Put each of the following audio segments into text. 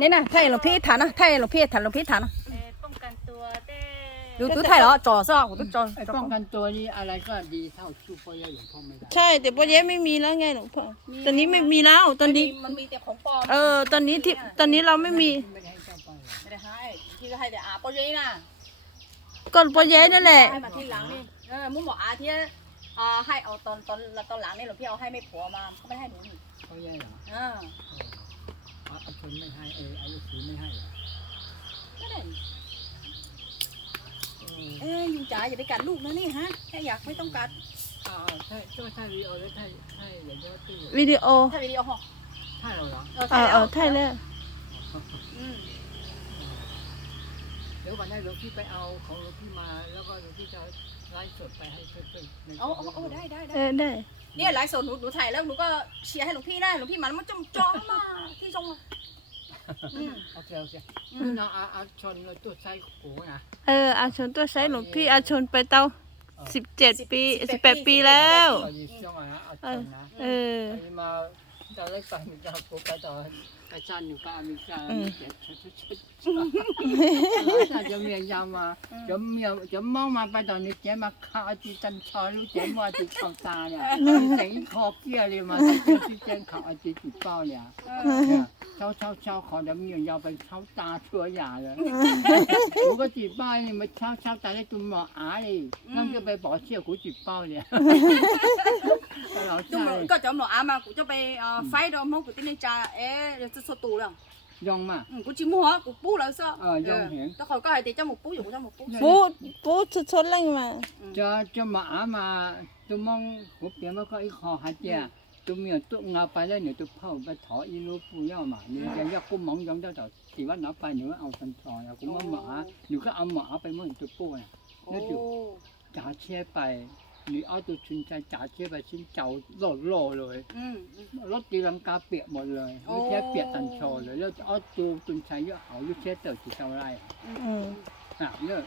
นี่นะไทยหลวงพี่ฐานนะไทยหลวงพี่ฐานหลวงพี่ฐานนะป้องกันตัวแต่ดูไทยเหรอจ่อซอกดูจ่อ ป้องกันตัวนี่อะไรก็ดีเท่าชูพ่อใหญ่หลวงพ่อไม่ได้ใช่แต่พ่อเย้ไม่มีแล้วไงหลวงพ่อตอนนี้ไม่มีแล้วตอนนี้มันมีแต่ของปลอมตอนนี้ที่ตอนนี้เราไม่มี ไม่ได้ให้เจ้าไป ไม่ได้ให้ที่ก็ให้แต่อาปอเย้น่ะ ก็พ่อเย้นั่นแหละให้มาที่หลังนี่มุ้งบอกอาที่ให้เอาตอนหลังนี่หลวงพี่เอาให้ไม่ผัวมาเขาไม่ให้หนูนี่ พ่อใหญ่เหรออาชนไม่ให้อายุสีไม่ให้เหรอ ไม่ได้ยุงจ๋าอย่าไปกัดลูกนะนี่ฮะแค่อยากไม่ต้องกัดใช่ก็ใช่วิดีโอแล้วใช่อย่างเงี้ยที่ วิดีโอ ถ้าวิดีโอหรอ ใช่เราเหรอไทยแล้วเดี๋ยววันนี้หลวงพี่ไปเอาของหลวงพี่มาแล้วก็หลวงพี่จะไลฟ์สดไปให้เพื่อนๆได้ได้เนี่ยไลฟ์สดหนูถ่ายแล้วหนูก็เชียร์ให้หลวงพี่ได้หลวงพี่มันจ้องมาที่จงโอเคนี่น้องอาชนเราตัวไส้กูนะอาชนตัวใช้หลวงพี่อาชนไปเตา17 ปี18 ปีแล้วมาจะเล่นไปมีจะกูไปต่อไปชันอยู่กับอเมริกาจะเมียยามาจะมองมาไปตอนนี้เจ๊มาข้าวจีจันชอรู้เจ๊มาจีข้าวตาเนี่ยเสียงคอเกี้ยเลยมาที่เจ๊ข้าวจีจีเป้าเนี่ยเช้าขอจะมียาวไปเช้าตาชั่วหยาเลยกูก็จีป้ายนี่มาเช้าตาได้ตุ้มหมออาเลยนั่นก็ไปบอกเชี่ยวกูจีเป้าเนี่ยก็จะหมออามากูจะไปไฟดอมกูที่ในจ่าจะสตูแล้วยองมากูจิ้มหัวกูปูแล้วซะยองเห็นแต่เขาก็ให้เจ้าหมูปูอยู่เจ้าหมูปูชนอะไรมาจะมาอามาตุ้มมองหัวเปียมันก็อีคอหาเจ้าตุ้มเมียตุ้มงาไปแล้วเนี่ยตุ้มเผาไปถออีลูปูเย่ามาเนี่ยยังยากกูมองยองเจ้าต่อที่ว่าหนาไปหนูเอาสันทอนะกูมาหมาหนูก็เอาหมาไปมั่งตุ้มปูน่ะแล้วจุจ่าเชี่ยไปหรือเอาตัวชุนใจจ่าเชี่ยไปชิ้นเจ้าโล่เลยรถตีลังกาเปียกหมดเลยไม่ใช่เปียกตันชอเลยแล้วเอาตัวชุนใจเยอะเอาลูกเชี่ยเต่าจีเจ้าไรเนี่ย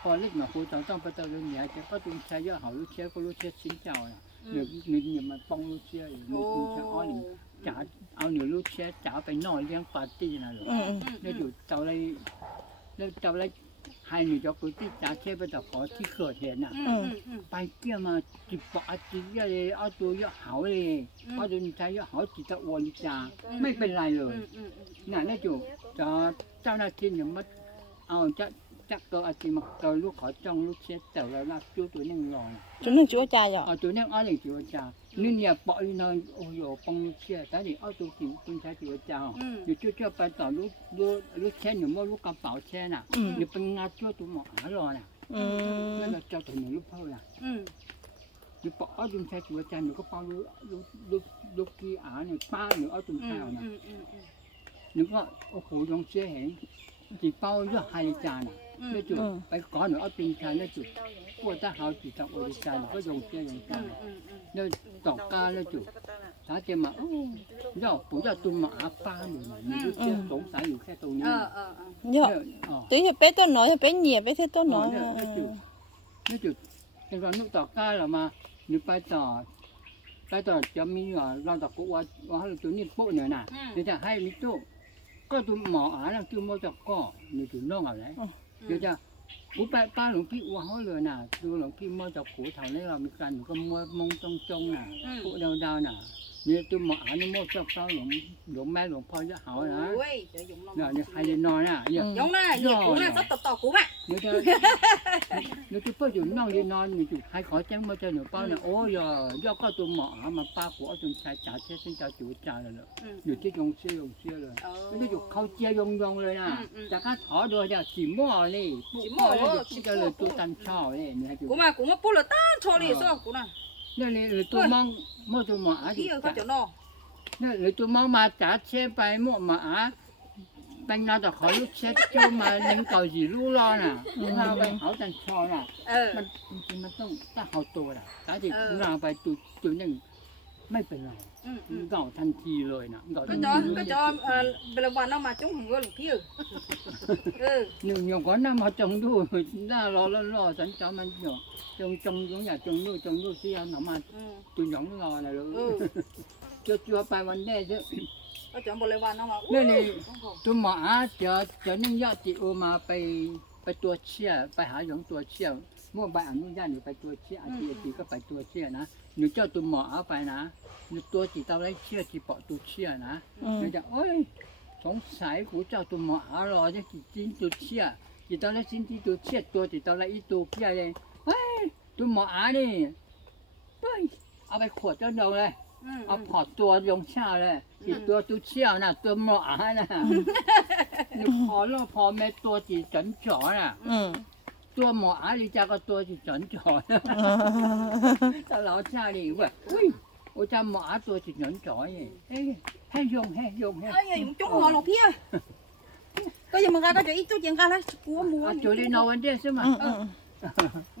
พอเล็กหน่อยกูต้องไปเต่าเรื่องนี้จะก็ชุนใจเยอะเอาลูกเชี่ยก็ลูกเชี่ยชิ้นเจ้าน่ะเนี่ยมันป้องลูกเชี่ยอยู่ลูกเชี่ยอ้อนจ่าเอาหนูลูกเชี่ยจ่าไปนอนเลี้ยงปาร์ตี้นะหรอแล้วอยู่เจ้าไรแล้วเจ้าไรให้หนูจะกูที่จ่าเชี่ยไปแต่ขอที่เกิดเหตุน่ะไปเกี่ยมาจิบปะจิเยอะเลยเอาตัวเยอะเหาเลยเอาตัวใจเยอะเหาจิตตะวันจ่าไม่เป็นไรเลยน่ะนี่จู่เจ้าหน้าที่เนี่ยมันเอาจักตัวอาทิมาตัวลูกขอจ้องลูกเชี่ยแต่แล้วนะจู่ตัวนั่งรอจุดนึงจุดจ่ายเหรอตัวนั่งอ้อเลยจุดจ่านี่เนี่ยปอยนอนโอ้ยปองเชี่ยแต่นี่เอาตัวจิ๋วตัวใช้จุดจ่าอยู่จู่ไปต่อลูกเชี่ยหนูว่าลูกกระเป๋าเชี่ยน่ะอยู่เป็นงาจู่ตัวหมอหารอน่ะแล้วเราจะถึงลูกพ่อน่ะอยู่ปอจุดใช้จุดจ่าหนูก็ปอลูกกี่เนี่ยป้าหนูเอาจุดใช้น่ะหนูก็โอ้โหยองเชี่ยเห็นจีเป้าเยอะไฮจาน่ะแล้วจุดไปก่อนหนูเอาเป็นชายแล้วจุดพวกถ้าเขาจิตตะวันใจหนูก็ยองเชี่ยแล้วต่อกาแล้วจุดถ้าจะมาย่อผมจะตุ้มมาอาป้าหนูลูกเชี่ยสงสัยอยู่แค่ตรงนี้เยอะตัวจะเป็นต้นหนอยจะเป็นเหยียบไปที่ต้นหนอยนี่จุดเป็นก่อนนุกต่อกาเรามาหนูไปต่อจะมีเราต่อกูว่าให้ตัวนี้โป๊ะเนี่ยนะเดี๋ยวจะให้มิโต้ก็ตัวหมอแล้วตัวหมอจะก็หนูจุดน้องอะไรเดี๋ยวจะกูไปป้าหลวงพี่ว่าเขาเลยน่ะตัวหลวงพี่หมอจะขู่ทางนี้เรามีการก็มองจงน่ะกูดาวน่ะเนี่ยตัวหมอนี่หมอจะเฝ้าหลวงแม่หลวงพ่อจะหานะเนี่ยใครจะนอนน่ะเนี่ยยงน่ะเนี่ยกูน่ะต่อกูอ่ะเนี่ยตัวเพื่ออยู่น้องจะนอนอยู่จุดใครขอแจ้งมาเจอหนูเป้าน่ะโอ้ยก็ตัวหมอมาป้ากูเอาจนชายจ่าเชื่อซึ่งจ่าจู่จ่าเลยอยู่ที่ยงเชื่อเลยไม่ได้อยู่เขาเจียยงเลยนะจากข้าถอโดยจะสีม่วเลยที่จะเลยตัวตันช่อเลยเนี่ยจุดกูมาปุ๊บเลยตั้งชอเลยซ้อกูน่ะเนี่ยเลยตัวมองมั่วตัวหมอที่เขาจะนอเนี่ยเลยตัวมองมาจ่าเชื่อไปมั่วหมาเป็นเราแต่ขอลูกเช็ดเจ้ามาเลี้ยงเก่าสีลูกรอน่ะเราไปเขาจันชอน่ะมันจริงมันต้องเขาตัวน่ะแต่ที่เราไปตัวนึงไม่เป็นไรเก่าทันทีเลยนะเก่าทันทีก็จอเป็นวันน้องมาจุ้งหัวหลวงพี่หนึ่งอย่างก่อนน้ามาจงดูหน้ารอสันจอมันอยู่จงอยากจงดูเสียหน่อมาตัวหยองรอน่ะเลยจัวไปวันแรกเจ้า ก็จอมบอกเลยว่าน้องว่า นี่นี่ตัวหมอจะนึ่งยอดจีโอมาไปตัวเชี่ยไปหาหยงตัวเชี่ยเมื่อใบอนุญาตหนูไปตัวเชี่ยอาทีทีก็ไปตัวเชี่ยนะหนูเจ้าตัวหมอเอาไปนะหนูตัวจีเตาไรเชี่ยจีเปาะตัวเชี่ยนะ อืม หนูจะโอ้ยสงสัยกูเจ้าตัวหมอรอจะกี่จิ้นตัวเชี่ยจีเตาไรจิ้นที่ตัวเชี่ยตัวจีเตาไรอีตัวเพี้ยเลยเฮ้ยตัวหมอนี่เฮ้ยเอาไปขวดเจ้าดองเลย เอาพอตัวลงเช่าเลยอีกตัวตัวเชี่ยวน่ะตัวหมอน่ะ你พอแล้วพอแม่ตัวจีจันจ่อน่ะ อืม ตัวหมอ里家个ตัวจีจันจ่อ在老家里喂喂我家หมอตัวจีจันจ่อ哎还用 เอ้ยอยู่จุ้งหัวหลงพี่ก็ยังมึงก็จะอีจุ้งยังกันแล้วกูว่ามัว 啊，酒里闹完店是吗？嗯嗯。